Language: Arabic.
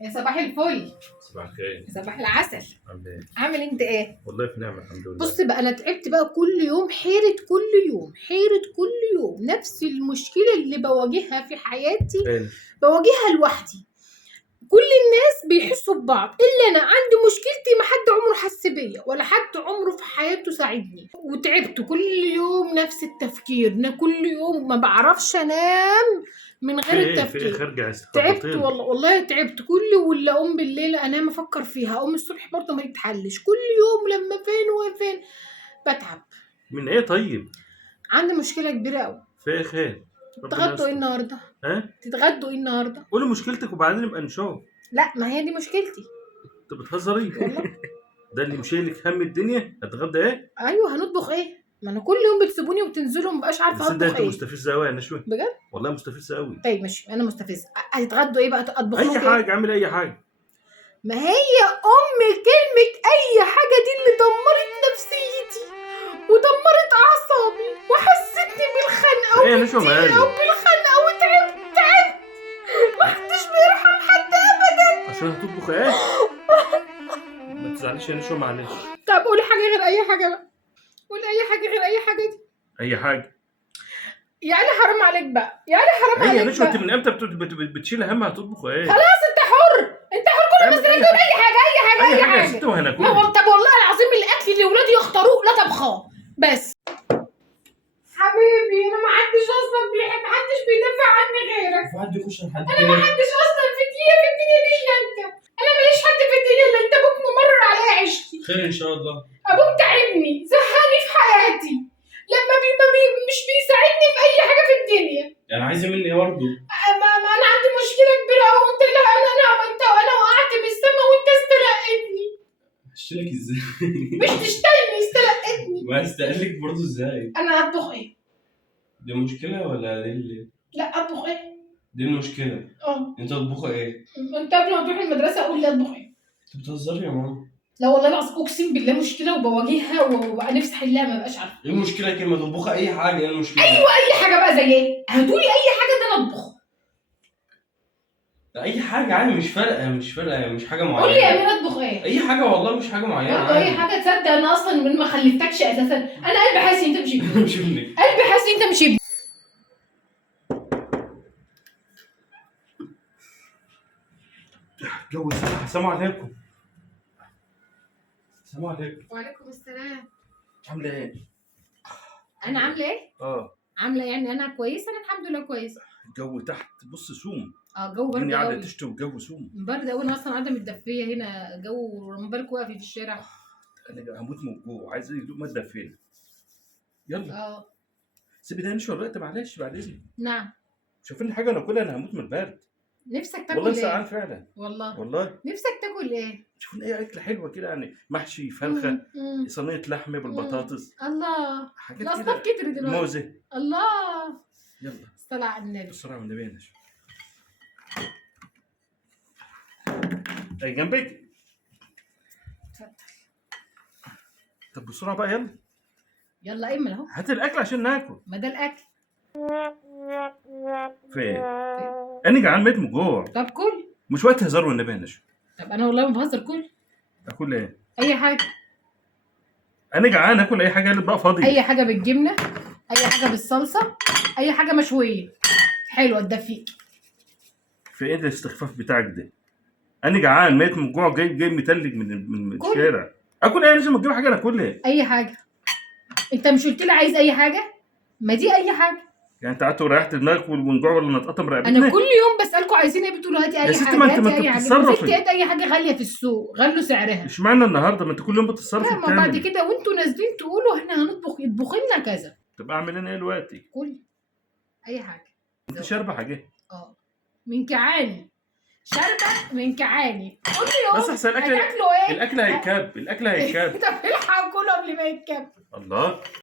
يا صباح الفل. صباح الخير. صباح العسل. عامل ايه؟ عامل انت ايه؟ والله في نعمة الحمد لله. بص بقى، انا تعبت بقى، كل يوم حيرة، كل يوم حيرة، كل يوم نفس المشكلة اللي بواجهها في حياتي فين؟ بواجهها لوحدي. كل الناس بيحسوا ببعض الا انا عندي مشكلتي، ما حد عمره حس بيا ولا حد عمره في حياته ساعدني. وتعبت كل يوم نفس التفكير، كل يوم ما بعرفش انام من غير في التفكير. ايه خارجة تعبت والله تعبت. ولا اقوم بالليل انام افكر فيها، اقوم الصبح برضه ما يتحلش. كل يوم لما فين وفين بتعب. من ايه طيب؟ عندي مشكلة كبيرة قوي. في ايه خير؟ تتغدوا ايه النهارده؟ ها؟ تتغدوا ايه النهارده؟ قولي مشكلتك وبعدين نبقى نشوف. لا، ما هي دي مشكلتي. انت بتهزري؟ والله ده اللي مشيلك هم الدنيا. هتتغدى ايه؟ ايوه، هنطبخ ايه؟ ما انا كل يوم بتسيبوني وبتنزلوا ومبقاش عارفه بس ده اطبخ انت ايه. مستفزة قوي يا نشوى. بجد؟ والله مستفزة قوي. طيب ماشي، انا مستفزه. هتتغدوا ايه بقى؟ اطبخ اي لكم حاجة، ايه؟ اعمل اي حاجة. ما هي كلمه اي حاجه دي اللي دمرت نفسيتي ودمرت اعصابي وحسيتني بالخنقه ايه يا نشوى مالك؟ وبالخنقه وتعبت. محدش بيرحم حد ابدا. عشان هتطبخ ايه؟ ما تزعليش يا نشوى معلش. طب قولي حاجه غير اي حاجه بقى. قولي اي حاجه غير اي حاجه دي. اي حاجة. يعني حرام عليك بقى، يعني حرام ايه عليك يا نشوى بقى. انت من امتى بتشيل هم هتطبخ ايه؟ خلاص انت حر، انت حر. كل اعمل مسألة اي تقول حاجة. اي حاجه اي حاجه اي اي حاجة يا حاجه. ست وهناكل. لا طب والله العظيم الاكل اللي ولادي يختاروه لا طبخاه بس. حبيبي انا ما حدش اصلا بيحب، ما حدش بيدافع عني غيرك. في حد يخش لحد انا ما حدش اصلا في الدنيا دي الا انت. انا ماليش حد في الدنيا الا انت. ابوك ممرر عليا عيشتي. خير ان شاء الله. ابوك تعبني، زهقني في حياتي. لما مش بيساعدني في اي حاجه في الدنيا. يعني عايزه مني ايه برضه؟ ما انا عندي مشكله كبيره قوي. وانت لا انا وقعت بالسما وانت استلقتني. هشتلك ازاي؟ مش تشتغلني، استلقتني. ما هستقلك برضه ازاي؟ انا اطبخ ايه؟ دي مشكله ولا دي لا اطبخ ايه؟ دي المشكله. انت تطبخي ايه؟ انت قبل ما تروح المدرسه قول لي اطبخ ايه. انت بتهزري يا ماما. لا والله العظيم اقسم بالله مشكله وبواجهها وببقى نفسي احلها ما بقاش عارفه. ايه المشكله كده؟ ما تطبخي اي حاجه، ايه المشكله؟ ايوه اي حاجه بقى. زي ايه؟ هتقولي اي حاجه ده انا اطبخ. ده اي حاجه عادي، مش فارقه مش حاجه معينه. قول لي يا امير اطبخ ايه؟ اي حاجه والله مش حاجه معينه. برضه اي حاجه. تصدق انا اصلا من ما خلفتكش اساسا. انا قلبي حاسس انت مش ابني. مش ابنك. قلبي حاسس انت مش ابني. جو السلام. السلام عليكم. السلام عليكم. وعليكم السلام. عامله ايه؟ انا عامله ايه؟ عامله يعني انا كويسه. انا الحمد لله كويسه. الجو تحت بص سوم. جو برد الدنيا قاعده قوي. تشتي والجو سوم. برد قوي. انا اصلا قاعده متدفيه هنا. جو لما بالك واقفه في الشارع. انا هموت من الجوع، عايز يدوق ماده فين. يلا. اه سيبي ده نشوي الوقت معلش بعد اذنك. نعم. شوف لي حاجه ناكلها، انا هموت من البرد. نفسك تاكل والله ايه؟ سقعان فعلا. والله نفسك تاكل ايه؟ شوف لي اي اكله حلوه كده، يعني محشي فرخه، صينيه لحمه بالبطاطس. الله. حاجات الاصناف كده. كترت دلوقتي. موزه. الله. يلا الصلاة على النبي. بسرعه والنبي يا نشوى. اي جنبك. اتفضل. طب بسرعه بقى يلا. يلا اما اهو. هات الاكل عشان ناكل. ما ده الاكل. فين؟ انا جعان ميت من الجوع. طب كل. مش وقت هزار والنبي يا نشوى. طب انا والله ما بهزر. كل. اكل ايه؟ اي حاجه. انا جعان اكل اي حاجه اللي بقى فاضي. اي حاجه بالجبنه، اي حاجه بالصلصه، اي حاجه مشويه حلوه تدفيك. في ايه الاستخفاف بتاعك ده؟ انا جعان ميت من الجوع، جاي متلج من الشارع. اكل ايه؟ لازم تجيب حاجه ناكلها. اي حاجه. انت مش قلت لي عايز اي حاجه؟ ما دي اي حاجه. يعني انت قعدت وريحت دماغك والجوع ولا نتقطم رقبتنا؟ انا كل يوم بسالكم عايزين ايه بتقولوا هاتي اي حاجه. يا ستي ما انت بتتصرفي. ستي اي حاجه غاليه في السوق غلوا سعرها. اشمعنى النهارده؟ ما انت كل يوم بتتصرفي. لا ما بعد كده وانتوا نازلين تقولوا احنا هنطبخ يطبخ لنا كذا. طب اعمل انا ايه دلوقتي؟ كل اي حاجه. انت شاربه حاجه؟ من كعاني. شاربه من كعاني. كل يوم. بس احسن الاكل. هتاكلوا ايه؟ الاكل هيكب. طب الحق كله قبل ما يتكب. الله.